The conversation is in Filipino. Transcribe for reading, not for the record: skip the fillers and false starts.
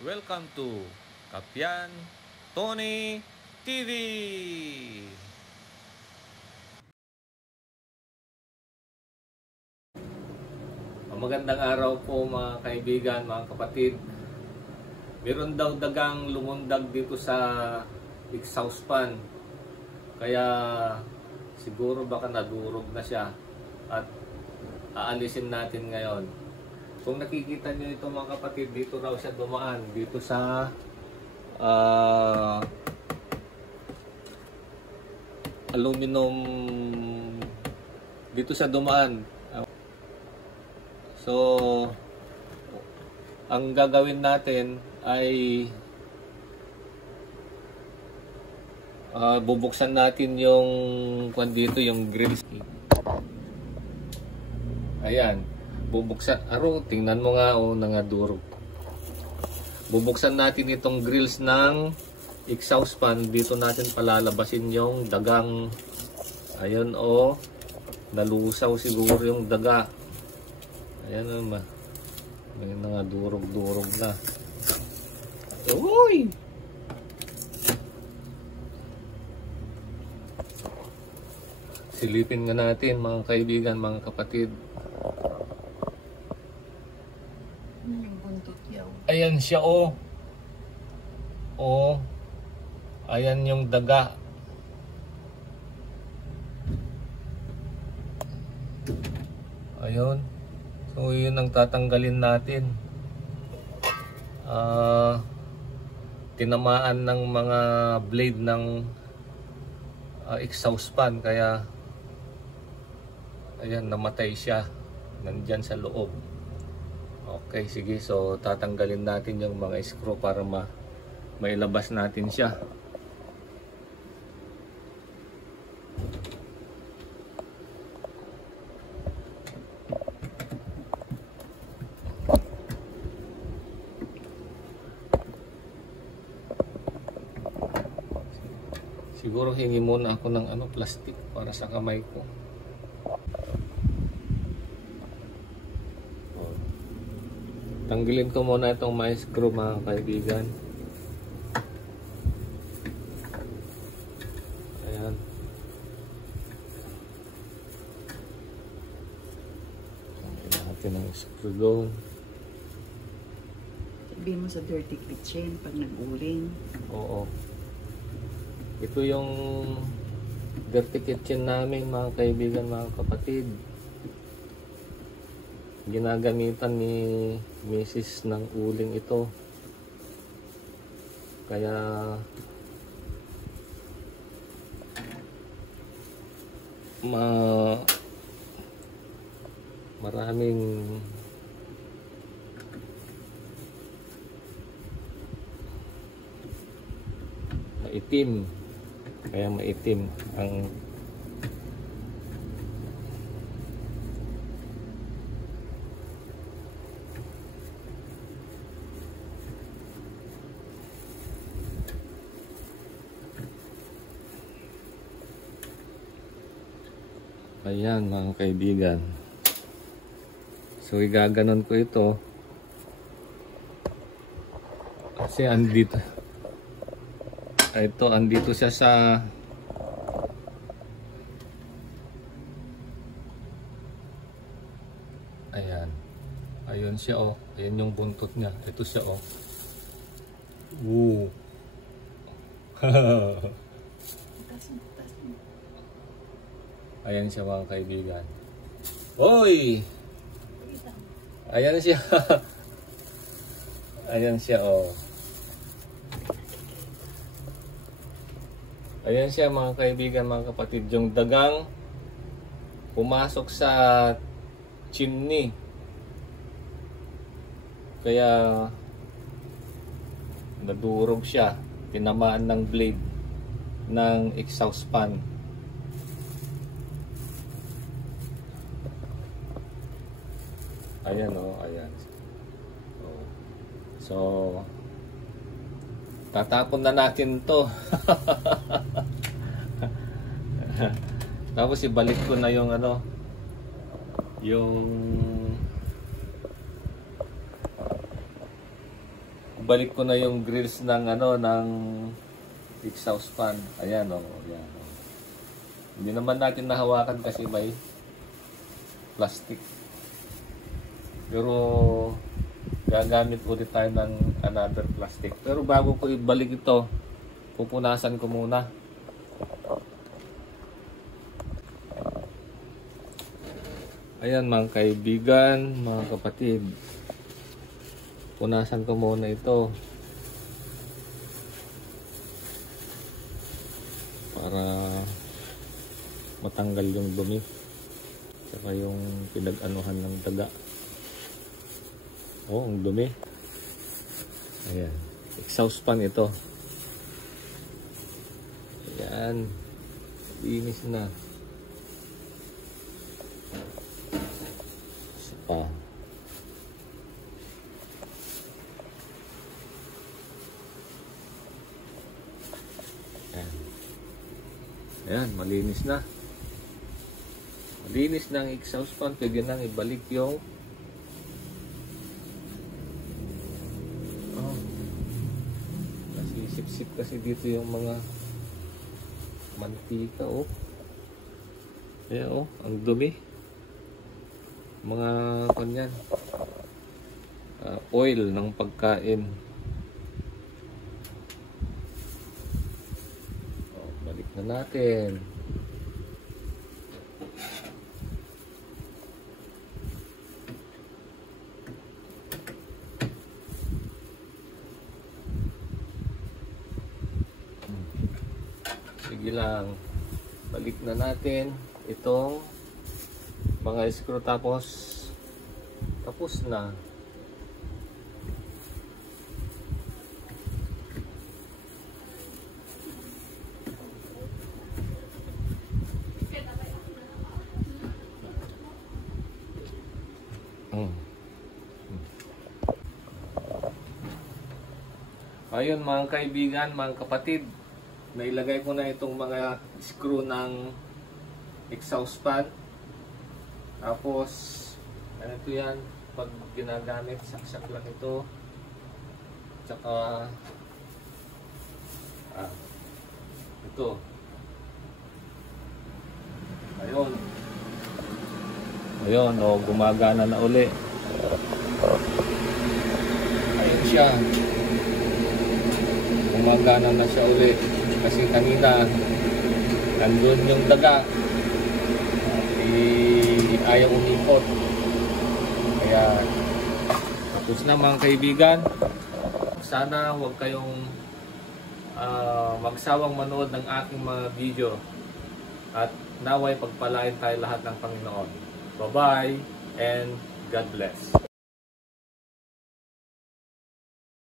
Welcome to Kapyan Tony TV! Magandang araw po mga kaibigan, mga kapatid. Meron daw dagang lumundag dito sa exhaust fan. Kaya siguro baka nadurog na siya at aalisin natin ngayon. Kung nakikita nyo ito mga kapatid, dito raw siya dumaan. Dito sa aluminum, dito sa dumaan. So, ang gagawin natin ay bubuksan natin yung dito, yung grills. Ayan, bubuksan. Tingnan mo nga, nangadurog. Bubuksan natin itong grills ng exhaust fan. Dito natin palalabasin yung dagang. Ayun, nalusaw siguro yung daga. Ayan naman. May nangadurog-durog na. Uy! Silipin nga natin mga kaibigan, mga kapatid. Yung buntot yaw. Ayan siya, ayan yung daga. Ayun. So yun ang tatanggalin natin. Tinamaan ng mga blade ng exhaust fan, kaya ayan, namatay siya. Nandyan sa loob. Okay, sige. So tatanggalin natin yung mga screw para mailabas natin siya. Siguro hingi muna ako ng plastic para sa kamay ko. Tanggalin ko muna itong mga screw mga kaibigan. Ayan. Tanggalin natin ang screw doon. Sabihin mo sa dirty kitchen pag nag-uling. Oo. Ito yung dirty kitchen namin mga kaibigan, mga kapatid. Ginagamitan ni Mrs. ng uling ito. Kaya maraming maitim. Kaya maitim ang ayan mga kaibigan. So igaganon ko ito kasi andito siya sa ayun siya, ayan yung buntot niya. Ito siya, ayan siya mga kaibigan. Hoy! Ayan siya. Ayan siya, Ayan siya mga kaibigan, mga kapatid. Yung dagang pumasok sa chimney. Kaya nadurog siya. Tinamaan ng blade ng exhaust fan. Ayan, ayan. So tatapon na natin to. Tapos ibalik ko na yung ibalik ko na yung grills ng ano ng exhaust fan. Ayan oh, ayan. Oh. Hindi naman natin nahawakan kasi may plastic. Pero gagamit ulit tayo ng another plastic. Pero bago ko ibalik ito, pupunasan ko muna. Ayan mga kaibigan, mga kapatid. Punasan ko muna ito. Para matanggal yung dumi. Saka yung pinag-anuhan ng daga. Oh, ang dumi. Ayan. Exhaust fan ito. Ayan. Linis na. Isa pa. Ayan. Ayan, malinis na. Malinis na ang exhaust fan. Pwede nang ibalik yung sip kasi dito yung mga mantika oh. Ayan oh, ang dumi. Mga kanyan oil ng pagkain. Oh, balik na natin. Sige lang, balik na natin itong mga screw tapos na. Ayun mga kaibigan, mga kapatid, nailagay ko na itong mga screw ng exhaust fan. Tapos ano ito yan, pag ginagamit saksak lang ito. Tsaka ito ayun o, gumagana na uli. Ayun siya, gumagana na siya uli. Kasi kanina nandun yung daga, ayaw umikot. Kaya tapos na mga kaibigan. Sana huwag kayong magsawang manood ng aking mga video. At naway pagpalain tayo lahat ng Panginoon. Bye bye and God bless.